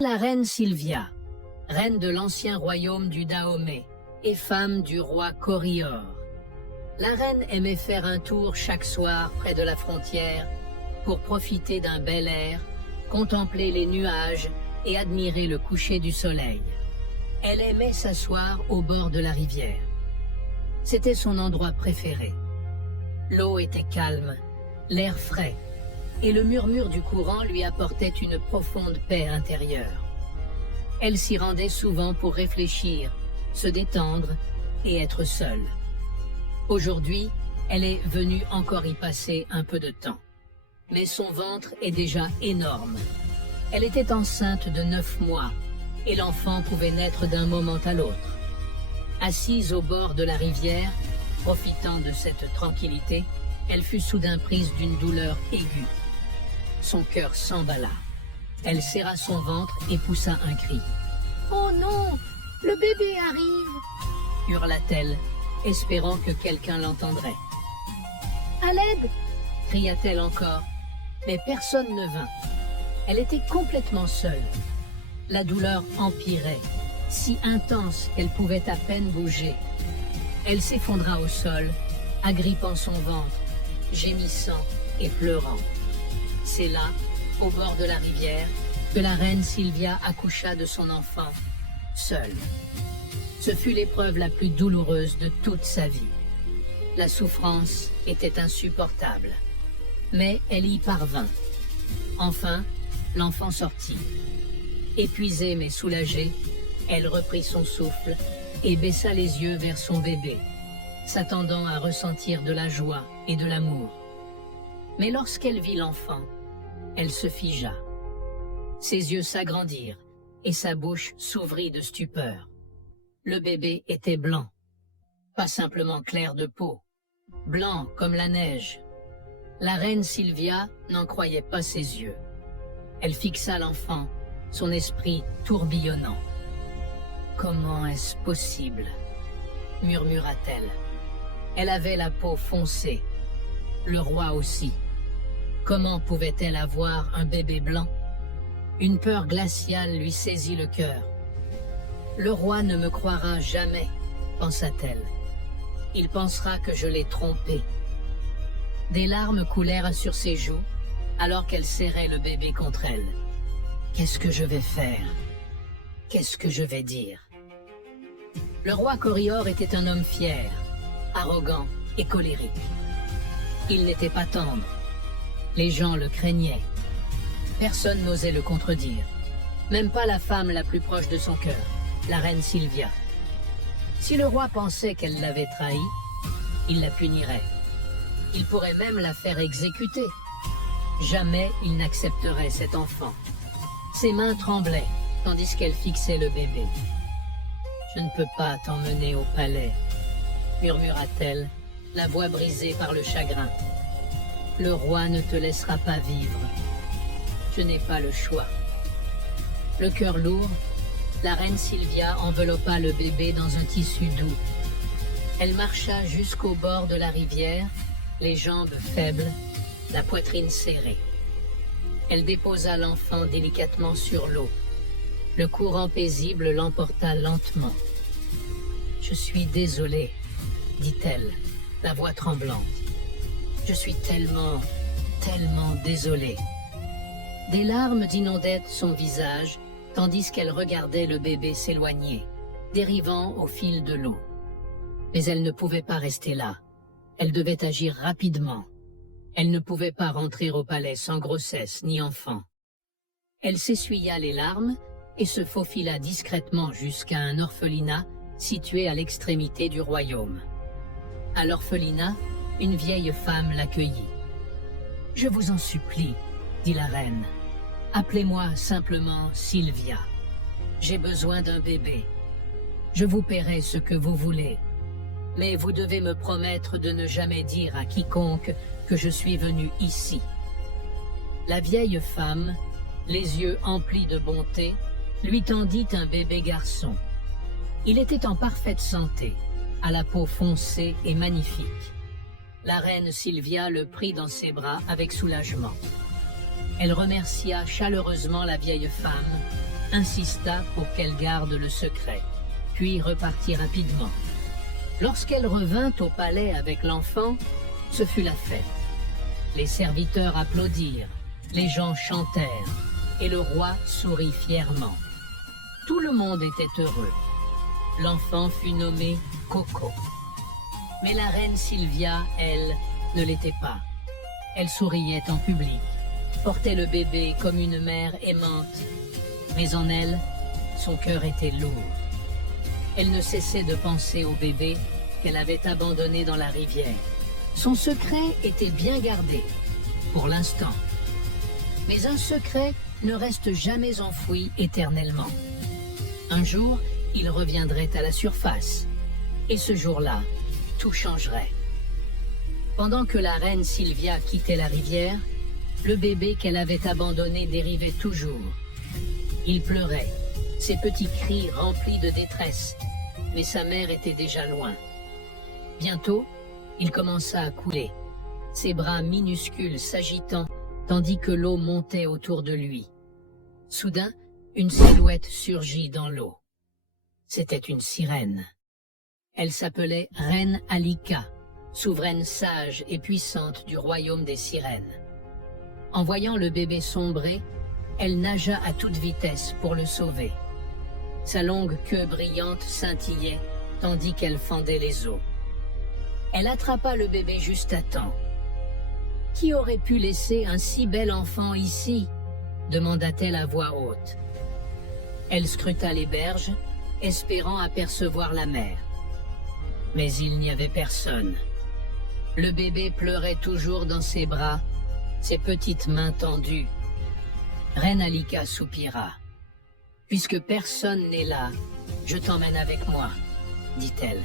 La reine Sylvia, reine de l'ancien royaume du Dahomey et femme du roi Corioor. La reine aimait faire un tour chaque soir près de la frontière pour profiter d'un bel air, contempler les nuages et admirer le coucher du soleil. Elle aimait s'asseoir au bord de la rivière. C'était son endroit préféré. L'eau était calme, l'air frais, et le murmure du courant lui apportait une profonde paix intérieure. Elle s'y rendait souvent pour réfléchir, se détendre et être seule. Aujourd'hui, elle est venue encore y passer un peu de temps. Mais son ventre est déjà énorme. Elle était enceinte de 9 mois et l'enfant pouvait naître d'un moment à l'autre. Assise au bord de la rivière, profitant de cette tranquillité, elle fut soudain prise d'une douleur aiguë. Son cœur s'emballa. Elle serra son ventre et poussa un cri. « Oh non, le bébé arrive !» hurla-t-elle, espérant que quelqu'un l'entendrait. « À l'aide !» cria-t-elle encore, mais personne ne vint. Elle était complètement seule. La douleur empirait, si intense qu'elle pouvait à peine bouger. Elle s'effondra au sol, agrippant son ventre, gémissant et pleurant. C'est là, au bord de la rivière, que la reine Sylvia accoucha de son enfant, seule. Ce fut l'épreuve la plus douloureuse de toute sa vie. La souffrance était insupportable, mais elle y parvint. Enfin, l'enfant sortit. Épuisée mais soulagée, elle reprit son souffle et baissa les yeux vers son bébé, s'attendant à ressentir de la joie et de l'amour. Mais lorsqu'elle vit l'enfant, elle se figea. Ses yeux s'agrandirent et sa bouche s'ouvrit de stupeur. Le bébé était blanc, pas simplement clair de peau, blanc comme la neige. La reine Sylvia n'en croyait pas ses yeux. Elle fixa l'enfant, son esprit tourbillonnant. « Comment est-ce possible ?» murmura-t-elle. Elle avait la peau foncée, le roi aussi. Comment pouvait-elle avoir un bébé blanc? Une peur glaciale lui saisit le cœur. Le roi ne me croira jamais, pensa-t-elle. Il pensera que je l'ai trompé. Des larmes coulèrent sur ses joues, alors qu'elle serrait le bébé contre elle. Qu'est-ce que je vais faire? Qu'est-ce que je vais dire? Le roi Corioor était un homme fier, arrogant et colérique. Il n'était pas tendre. Les gens le craignaient. Personne n'osait le contredire. Même pas la femme la plus proche de son cœur, la reine Sylvia. Si le roi pensait qu'elle l'avait trahi, il la punirait. Il pourrait même la faire exécuter. Jamais il n'accepterait cet enfant. Ses mains tremblaient, tandis qu'elle fixait le bébé. « Je ne peux pas t'emmener au palais », murmura-t-elle, la voix brisée par le chagrin. « Le roi ne te laissera pas vivre. Je n'ai pas le choix. » Le cœur lourd, la reine Sylvia enveloppa le bébé dans un tissu doux. Elle marcha jusqu'au bord de la rivière, les jambes faibles, la poitrine serrée. Elle déposa l'enfant délicatement sur l'eau. Le courant paisible l'emporta lentement. « Je suis désolée, » dit-elle, la voix tremblante. « Je suis tellement désolée. » Des larmes inondaient son visage, tandis qu'elle regardait le bébé s'éloigner, dérivant au fil de l'eau. Mais elle ne pouvait pas rester là. Elle devait agir rapidement. Elle ne pouvait pas rentrer au palais sans grossesse ni enfant. Elle s'essuya les larmes et se faufila discrètement jusqu'à un orphelinat situé à l'extrémité du royaume. À l'orphelinat, une vieille femme l'accueillit. « Je vous en supplie, » dit la reine. « Appelez-moi simplement Sylvia. J'ai besoin d'un bébé. Je vous paierai ce que vous voulez. Mais vous devez me promettre de ne jamais dire à quiconque que je suis venue ici. » La vieille femme, les yeux emplis de bonté, lui tendit un bébé garçon. Il était en parfaite santé, à la peau foncée et magnifique. La reine Sylvia le prit dans ses bras avec soulagement. Elle remercia chaleureusement la vieille femme insista pour qu'elle garde le secret, puis repartit rapidement. Lorsqu'elle revint au palais avec l'enfant, ce fut la fête. Les serviteurs applaudirent, les gens chantèrent, et le roi sourit fièrement. Tout le monde était heureux. L'enfant fut nommé Coco. Mais la reine Sylvia, elle, ne l'était pas. Elle souriait en public, portait le bébé comme une mère aimante, mais en elle, son cœur était lourd. Elle ne cessait de penser au bébé qu'elle avait abandonné dans la rivière. Son secret était bien gardé, pour l'instant. Mais un secret ne reste jamais enfoui éternellement. Un jour, il reviendrait à la surface, et ce jour-là, tout changerait. Pendant que la reine Sylvia quittait la rivière, le bébé qu'elle avait abandonné dérivait toujours. Il pleurait, ses petits cris remplis de détresse, mais sa mère était déjà loin. Bientôt, il commença à couler, ses bras minuscules s'agitant tandis que l'eau montait autour de lui. Soudain, une silhouette surgit dans l'eau. C'était une sirène. Elle s'appelait Reine Alika, souveraine sage et puissante du royaume des sirènes. En voyant le bébé sombrer, elle nagea à toute vitesse pour le sauver. Sa longue queue brillante scintillait tandis qu'elle fendait les eaux. Elle attrapa le bébé juste à temps. « Qui aurait pu laisser un si bel enfant ici ?» demanda-t-elle à voix haute. Elle scruta les berges, espérant apercevoir la mer. Mais il n'y avait personne. Le bébé pleurait toujours dans ses bras, ses petites mains tendues. Reine Alika soupira. « Puisque personne n'est là, je t'emmène avec moi, dit-elle.